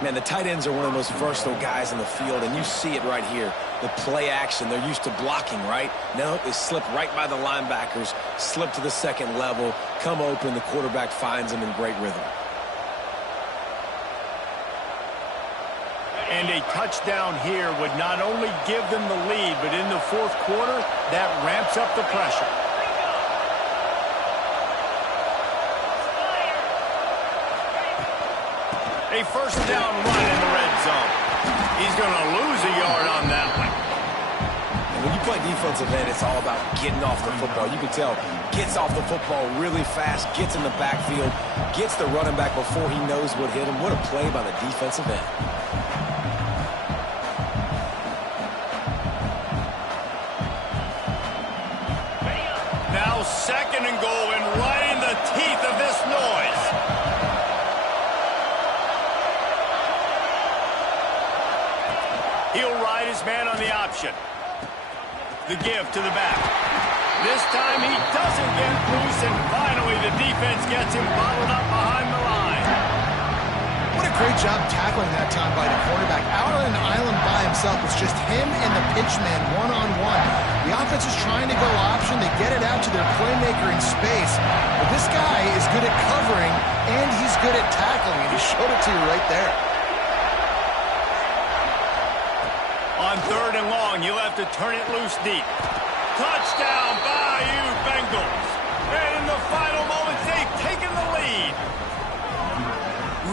Man, the tight ends are one of the most versatile guys in the field, and you see it right here. The play action, they're used to blocking, right? Now they slip right by the linebackers, slip to the 2nd level, come open, the quarterback finds them in great rhythm. And a touchdown here would not only give them the lead, but in the 4th quarter, that ramps up the pressure. A 1st down run in the red zone. He's going to lose a yard on that one. And when you play defensive end, it's all about getting off the football. You can tell, gets off the football really fast, gets in the backfield, gets the running back before he knows what hit him. What a play by the defensive end. Now 2nd and goal, and right in the teeth of this noise. He'll ride his man on the option. The give to the back. This time he doesn't get loose, and finally the defense gets him bottled up behind the line. What a great job tackling that time by the quarterback. Out on an island by himself. It's just him and the pitchman one-on-one. The offense is trying to go option. They get it out to their playmaker in space. But this guy is good at covering, and he's good at tackling, and he showed it to you right there. On 3rd and long, you'll have to turn it loose deep. Touchdown, Bayou Bengals. And in the final moments, they've taken the lead.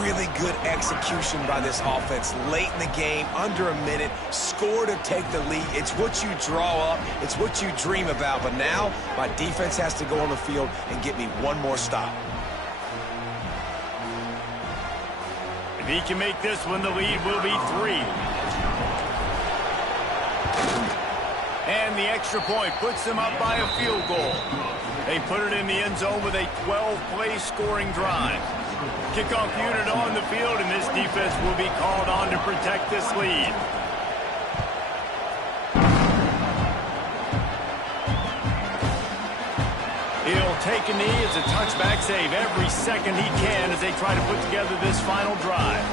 Really good execution by this offense. Late in the game, under a minute, score to take the lead. It's what you draw up. It's what you dream about. But now, my defense has to go on the field and get me one more stop. If he can make this one, the lead will be 3. And the extra point puts them up by a field goal. They put it in the end zone with a 12-play scoring drive. Kickoff unit on the field, and this defense will be called on to protect this lead. He'll take a knee as a touchback save every second he can as they try to put together this final drive.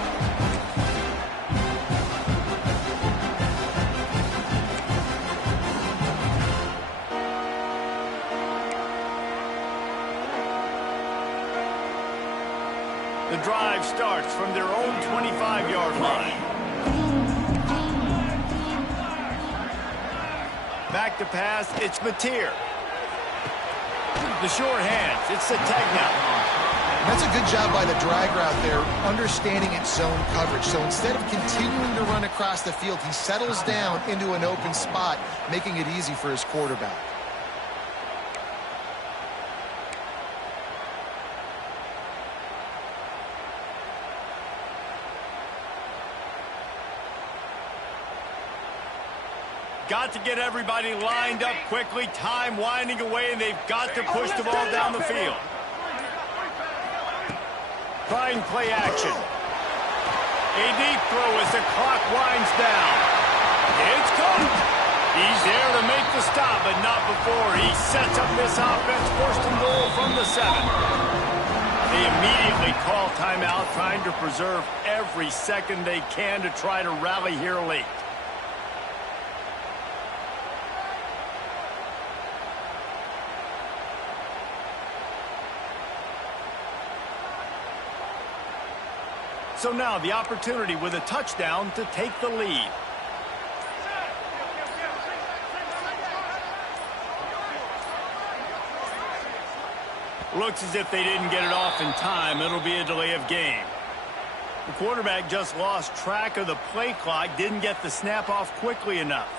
The drive starts from their own 25-yard line. Back to pass, it's Mateer. The short hands, it's Sategna. That's a good job by the drag route there, understanding its zone coverage. So instead of continuing to run across the field, he settles down into an open spot, making it easy for his quarterback. Got to get everybody lined up quickly, time winding away, and they've got to push the ball down the field. Trying play action. A deep throw as the clock winds down. It's caught. He's there to make the stop, but not before he sets up this offense, first and goal from the 7. They immediately call timeout, trying to preserve every second they can to try to rally here late. So now the opportunity with a touchdown to take the lead. Looks as if they didn't get it off in time. It'll be a delay of game. The quarterback just lost track of the play clock, didn't get the snap off quickly enough.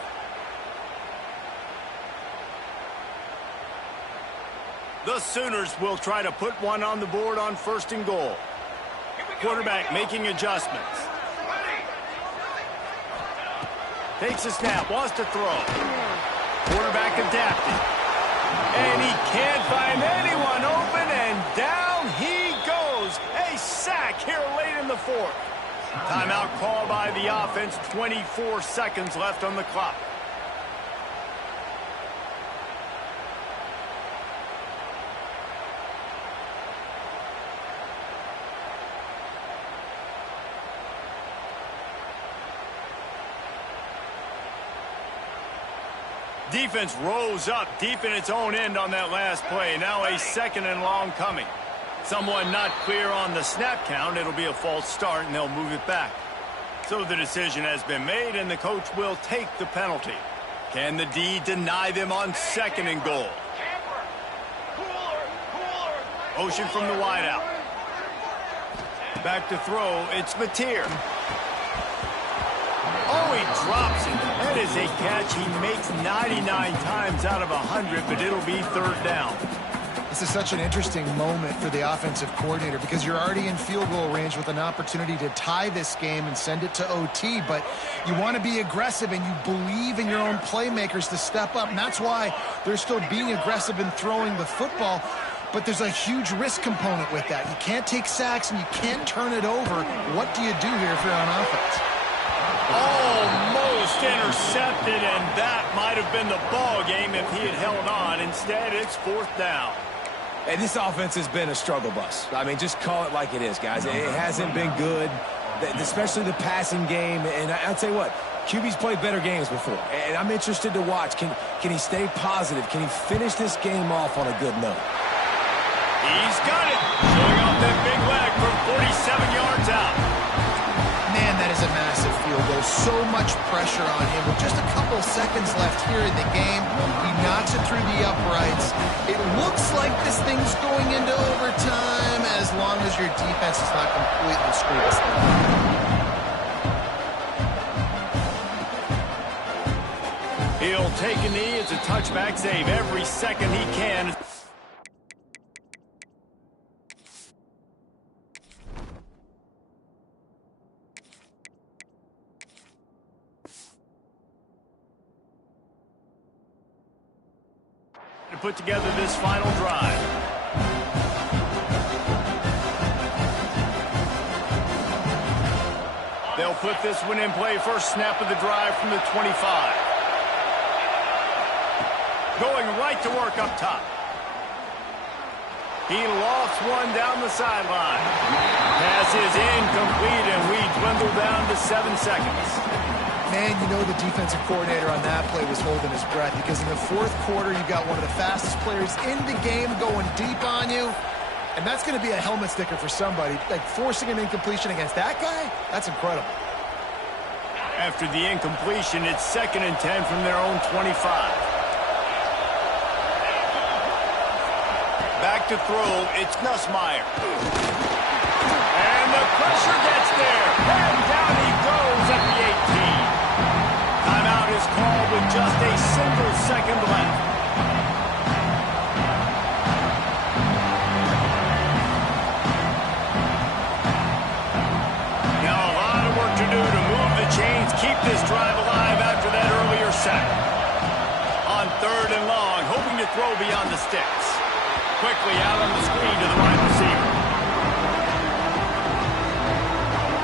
The Sooners will try to put one on the board on first and goal. Quarterback making adjustments. Takes a snap, wants to throw. Quarterback adapting. And he can't find anyone open, and down he goes. A sack here late in the 4th. Timeout call by the offense, 24 seconds left on the clock. Defense rose up deep in its own end on that last play. Now a second and long coming. Someone not clear on the snap count. It'll be a false start, and they'll move it back. So the decision has been made, and the coach will take the penalty. Can the D deny them on second and goal? Motion from the wideout. Back to throw. It's Mateer. Oh, he drops it. That is a catch he makes 99 times out of 100, but it'll be third down. This is such an interesting moment for the offensive coordinator because you're already in field goal range with an opportunity to tie this game and send it to OT, but you want to be aggressive and you believe in your own playmakers to step up, and that's why they're still being aggressive in throwing the football, but there's a huge risk component with that. You can't take sacks and you can't turn it over. What do you do here if you're on offense? Almost intercepted, and that might have been the ball game if he had held on. Instead, it's fourth down. And this offense has been a struggle bus. I mean, just call it like it is, guys. It hasn't been good, especially the passing game. And I'll tell you what, QB's played better games before. And I'm interested to watch. Can he stay positive? Can he finish this game off on a good note? He's got it. Showing off that big leg from 47 yards out. Man, that is a massive field goal. So much pressure on him. With just a couple seconds left here in the game, he knocks it through the uprights. It looks like this thing's going into overtime as long as your defense is not completely screwed us up. He'll take a knee. It's a touchback save every second he can. To put together this final drive. They'll put this one in play. First snap of the drive from the 25. Going right to work up top. He lofts one down the sideline. Pass is incomplete, and we dwindle down to 7 seconds. Man, you know the defensive coordinator on that play was holding his breath because in the fourth quarter, you got one of the fastest players in the game going deep on you, and that's going to be a helmet sticker for somebody. Like, forcing an incompletion against that guy, that's incredible. After the incompletion, it's 2nd and 10 from their own 25. Back back to throw. It's Nussmeier. And the pressure gets there. And down he goes at the 18. Timeout is called with just a single second left. Now a lot of work to do to move the chains, keep this drive alive after that earlier sack. On 3rd and long, hoping to throw beyond the sticks. Quickly out on the screen to the wide receiver.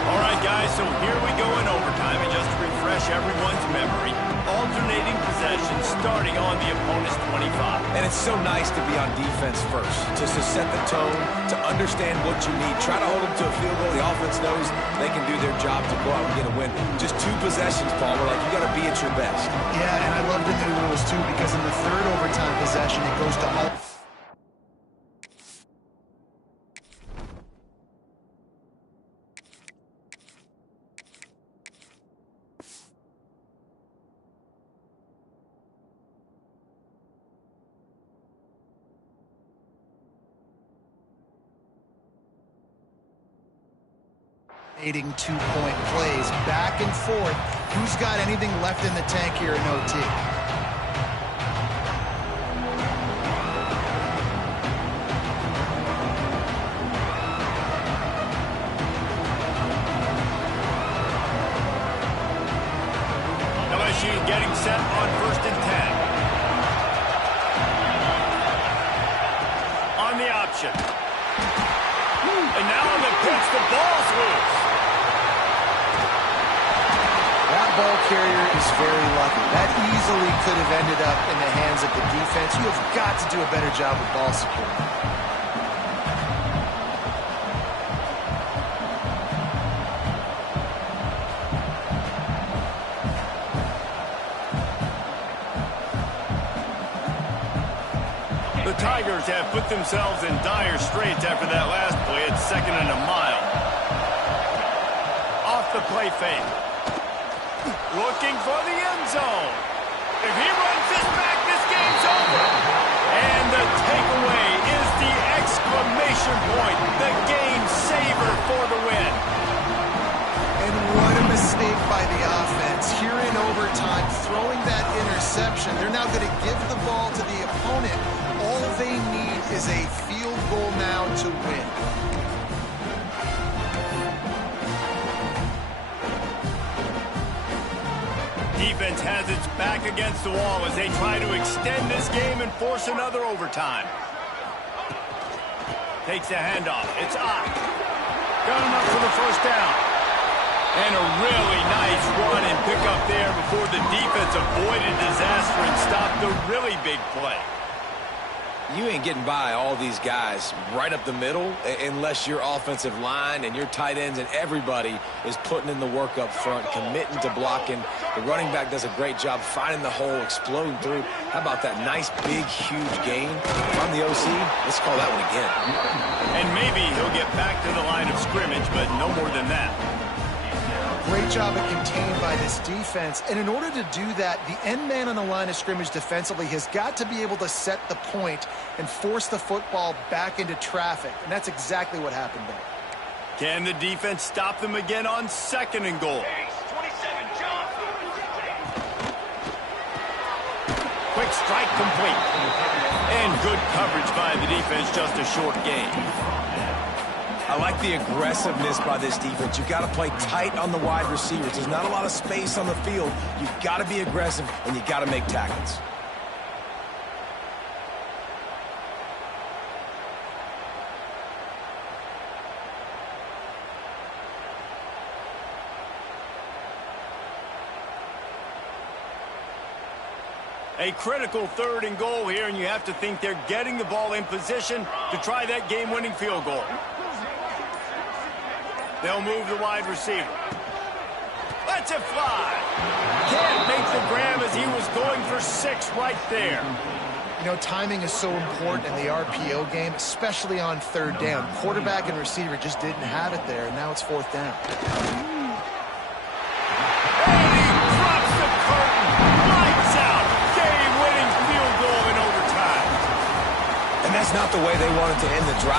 All right, guys, so here we go in overtime. And just to refresh everyone's memory, alternating possessions starting on the opponent's 25. And it's so nice to be on defense first, just to set the tone, to understand what you need. Try to hold them to a field goal. The offense knows they can do their job to go out and get a win. Just 2 possessions, Paul. We're like, you got to be at your best. Yeah, and I love the new rules, too, because in the 3rd overtime possession, it goes to all... Two-point plays back and forth. Who's got anything left in the tank here in OT? LSU getting set on 1st and 10. On the option. And now on the pitch, the ball's loose. That ball carrier is very lucky. That easily could have ended up in the hands of the defense. You have got to do a better job with ball security. The Tigers have put themselves in dire straits after that last play at 2nd and a mile. Off the play fake. Looking for the end zone. If he runs this back, this game's over. And the takeaway is the exclamation point. The game saver for the win. And what a mistake by the offense. Here in overtime, throwing that interception. They're now going to give the ball to the opponent. All they need is a field goal now to win. Defense has its back against the wall as they try to extend this game and force another overtime. Takes the handoff. It's Ncaa. Got him up for the 1st down. And a really nice run and pick up there before the defense avoided disaster and stopped the really big play. You ain't getting by all these guys right up the middle unless your offensive line and your tight ends and everybody is putting in the work up front, committing to blocking. The running back does a great job finding the hole, exploding through. How about that nice, big, huge gain from the OC? Let's call that one again. And maybe he'll get back to the line of scrimmage, but no more than that. Great job of contained by this defense. And in order to do that, the end man on the line of scrimmage defensively has got to be able to set the point and force the football back into traffic. And that's exactly what happened there. Can the defense stop them again on 2nd and goal? 27 jump. Quick strike complete. And good coverage by the defense, just a short gain. I like the aggressiveness by this defense. You've got to play tight on the wide receivers. There's not a lot of space on the field. You've got to be aggressive, and you've got to make tackles. A critical 3rd and goal here, and you have to think they're getting the ball in position to try that game-winning field goal. They'll move the wide receiver. Lets it fly. Can't make the grab as he was going for 6 right there. You know, timing is so important in the RPO game, especially on 3rd down. Quarterback and receiver just didn't have it there, and now it's 4th down. And he drops the curtain. Lights out. Game-winning field goal in overtime. And that's not the way they wanted to end the drive.